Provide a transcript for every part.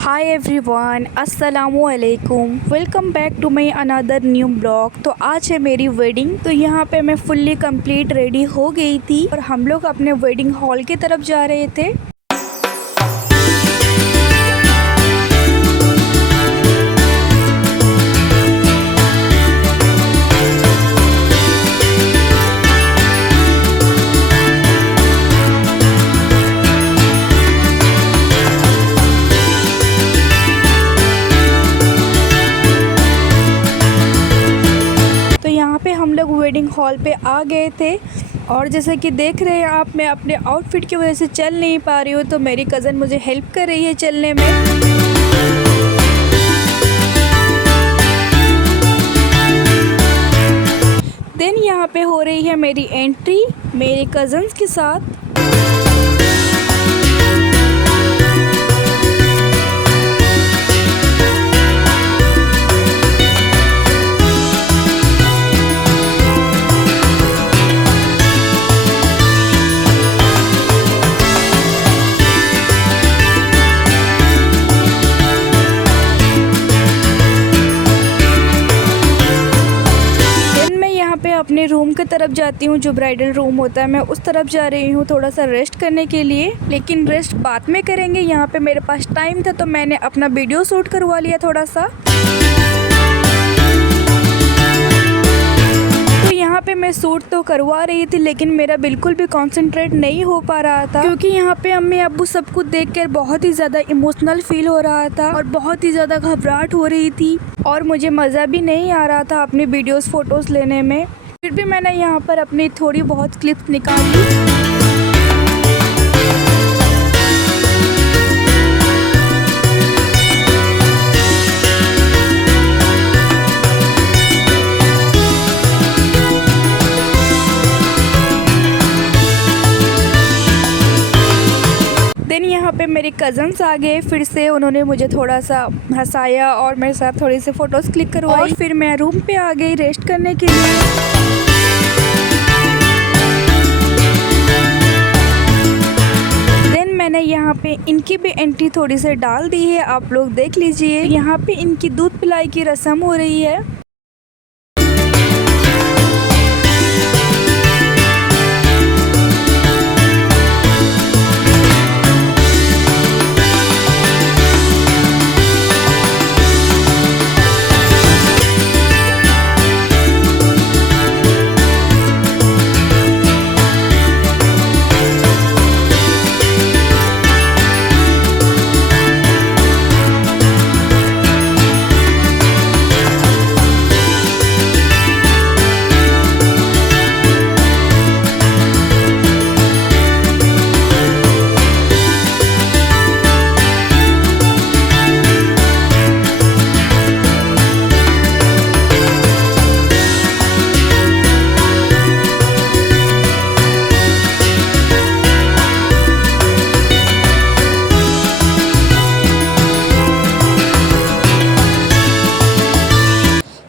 हाय everyone, अस्सलामु अलैकुम। Welcome back to my another new blog. तो आज है मेरी वेडिंग। तो यहाँ पे मैं फुल्ली कंप्लीट रेडी हो गई थी और हम लोग अपने वेडिंग हॉल की तरफ जा रहे थे। यहाँ पे हम लोग वेडिंग हॉल पे आ गए थे और जैसे कि देख रहे हैं आप, मैं अपने आउटफिट की वजह से चल नहीं पा रही हूँ, तो मेरी कज़न मुझे हेल्प कर रही है चलने में। देन यहाँ पे हो रही है मेरी एंट्री मेरे कज़न्स के साथ। अपने रूम की तरफ जाती हूँ, जो ब्राइडल रूम होता है, मैं उस तरफ जा रही हूँ थोड़ा सा रेस्ट करने के लिए। लेकिन रेस्ट बाद में करेंगे, यहाँ पे मेरे पास टाइम था तो मैंने अपना वीडियो शूट करवा लिया थोड़ा सा। तो यहाँ पे मैं शूट तो करवा रही थी लेकिन मेरा बिल्कुल भी कंसंट्रेट नहीं हो पा रहा था, क्योंकि यहाँ पे अम्मी अब्बू सब कुछ देखकर बहुत ही ज़्यादा इमोशनल फील हो रहा था और बहुत ही ज़्यादा घबराहट हो रही थी और मुझे मज़ा भी नहीं आ रहा था अपनी वीडियोस फोटोज़ लेने में। फिर भी मैंने यहाँ पर अपनी थोड़ी बहुत क्लिप्स निकाली। देन यहाँ पे मेरे कज़न्स आ गए फिर से, उन्होंने मुझे थोड़ा सा हंसाया और मेरे साथ थोड़ी सी फ़ोटोज़ क्लिक करवाई और फिर मैं रूम पे आ गई रेस्ट करने के लिए। देन मैंने यहाँ पे इनकी भी एंट्री थोड़ी सी डाल दी है, आप लोग देख लीजिए। यहाँ पे इनकी दूध पिलाई की रस्म हो रही है।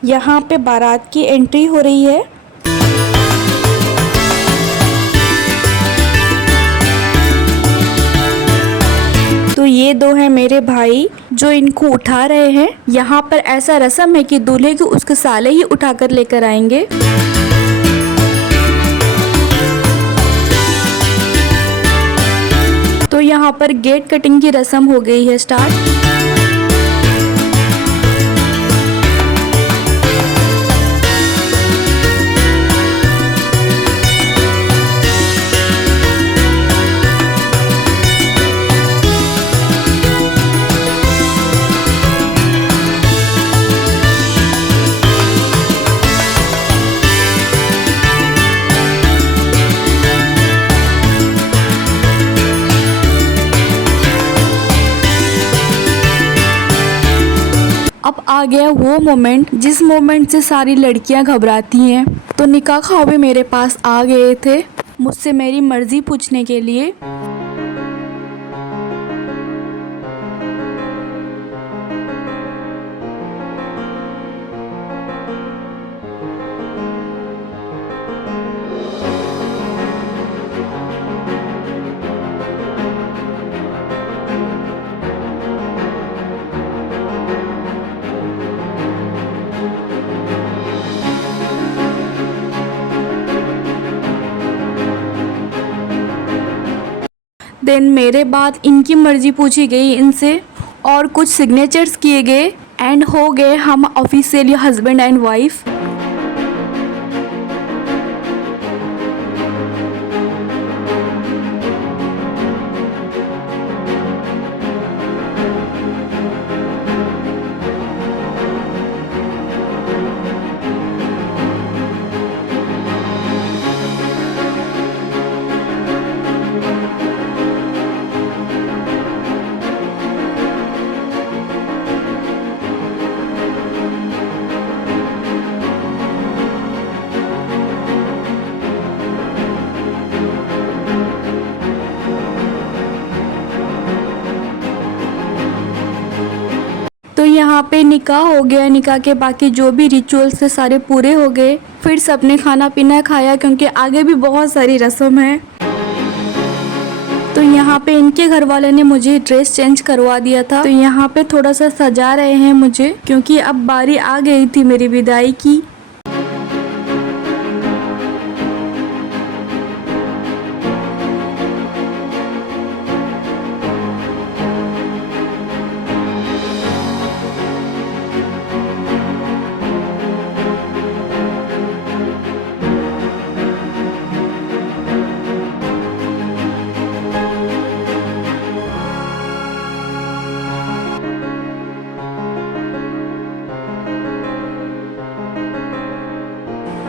यहाँ पे बारात की एंट्री हो रही है। तो ये दो हैं मेरे भाई जो इनको उठा रहे हैं। यहाँ पर ऐसा रस्म है कि दूल्हे को उसके साले ही उठाकर लेकर आएंगे। तो यहाँ पर गेट कटिंग की रस्म हो गई है स्टार्ट। अब आ गया वो मोमेंट जिस मोमेंट से सारी लड़कियां घबराती हैं। तो निकाह ख्वाबे मेरे पास आ गए थे मुझसे मेरी मर्जी पूछने के लिए। देन मेरे बाद इनकी मर्जी पूछी गई इनसे और कुछ सिग्नेचर्स किए गए एंड हो गए हम ऑफिशियली हस्बैंड एंड वाइफ। तो यहाँ पे निकाह हो गया। निकाह के बाकी जो भी रिचुअल्स थे सारे पूरे हो गए। फिर सबने खाना पीना खाया क्योंकि आगे भी बहुत सारी रस्म है। तो यहाँ पे इनके घर वाले ने मुझे ड्रेस चेंज करवा दिया था। तो यहाँ पे थोड़ा सा सजा रहे हैं मुझे क्योंकि अब बारी आ गई थी मेरी विदाई की।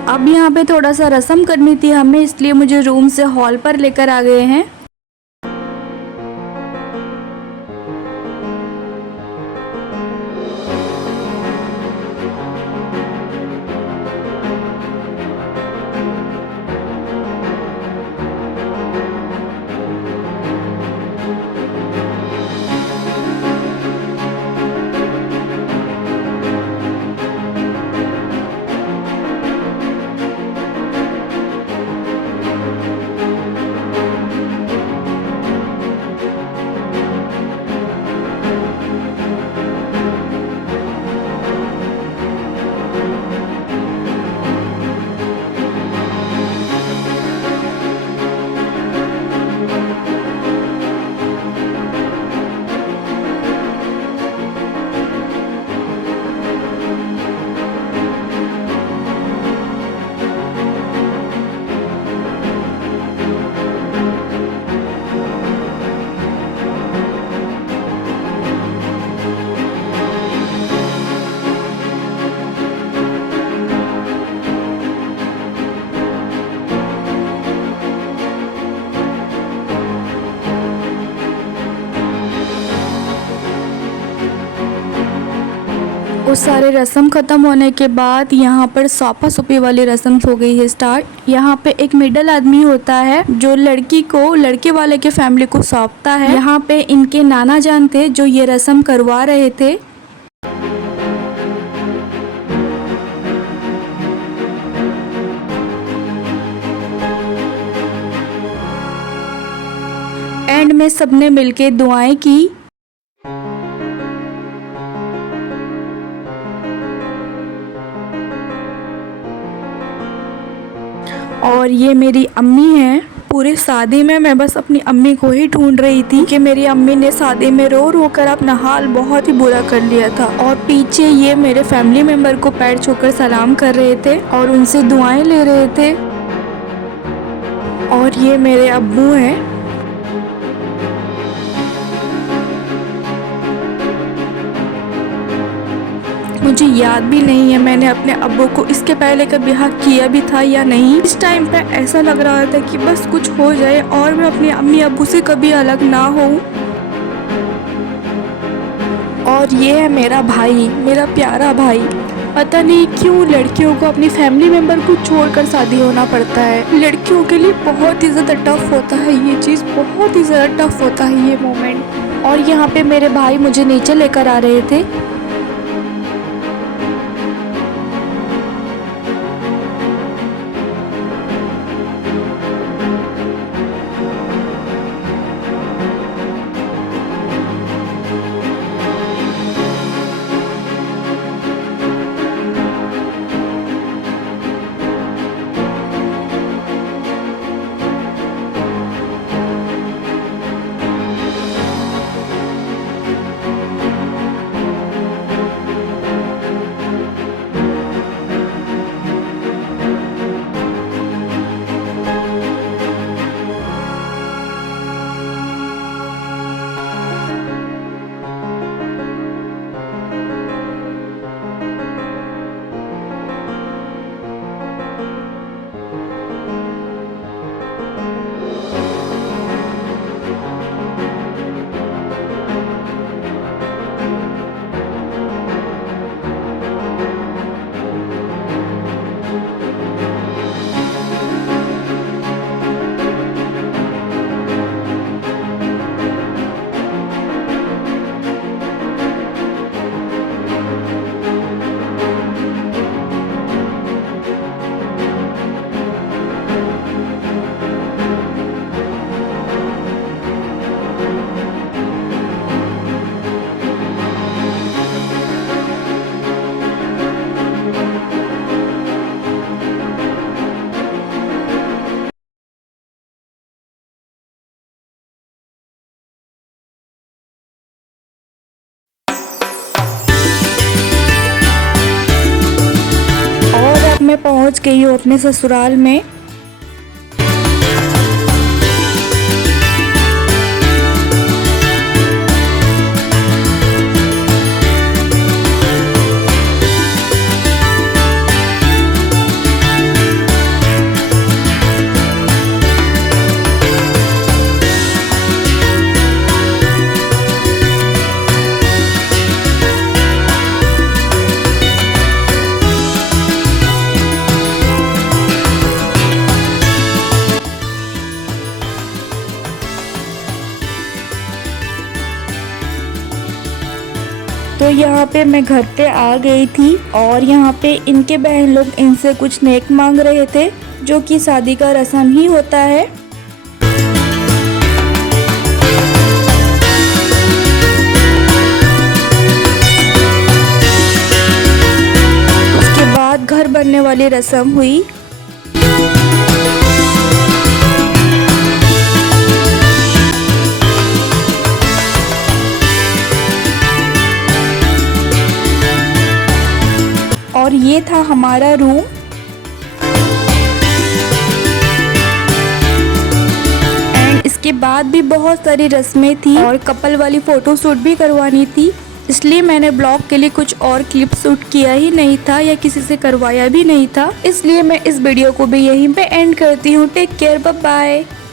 अब यहाँ पे थोड़ा सा रस्म करनी थी हमें, इसलिए मुझे रूम से हॉल पर लेकर आ गए हैं। वो सारे रस्म ख़त्म होने के बाद यहाँ पर सौंपा सुपी वाली रस्म हो गई है स्टार्ट। यहाँ पे एक मिडल आदमी होता है जो लड़की को लड़के वाले के फैमिली को सौंपता है। यहाँ पे इनके नाना जान थे जो ये रस्म करवा रहे थे। एंड में सबने मिलके दुआएं की। और ये मेरी अम्मी हैं। पूरी शादी में मैं बस अपनी अम्मी को ही ढूंढ रही थी कि मेरी अम्मी ने शादी में रो रो कर अपना हाल बहुत ही बुरा कर लिया था। और पीछे ये मेरे फैमिली मेम्बर को पैर छूकर सलाम कर रहे थे और उनसे दुआएं ले रहे थे। और ये मेरे अब्बू हैं। मुझे याद भी नहीं है मैंने अपने अब्बू को इसके पहले कभी हक किया भी था या नहीं। इस टाइम पे ऐसा लग रहा था कि बस कुछ हो जाए और मैं अपने अम्मी अब्बू से कभी अलग ना हो। और ये है मेरा भाई, मेरा प्यारा भाई। पता नहीं क्यों लड़कियों को अपनी फैमिली मेम्बर को छोड़कर शादी होना पड़ता है। लड़कियों के लिए बहुत ही ज़्यादा टफ होता है ये चीज़, बहुत ही ज़्यादा टफ होता है ये मोमेंट। और यहाँ पे मेरे भाई मुझे नीचे लेकर आ रहे थे। मैं पहुंच गई हूँ अपने ससुराल में। तो यहाँ पे मैं घर पे आ गई थी और यहाँ पे इनके बहन लोग इनसे कुछ नेक मांग रहे थे, जो कि शादी का रस्म ही होता है। उसके बाद घर बनने वाली रस्म हुई। और ये था हमारा रूम। एंड इसके बाद भी बहुत सारी रस्में थी और कपल वाली फोटो शूट भी करवानी थी, इसलिए मैंने ब्लॉग के लिए कुछ और क्लिप शूट किया ही नहीं था या किसी से करवाया भी नहीं था। इसलिए मैं इस वीडियो को भी यहीं पे एंड करती हूँ। Take care, bye bye.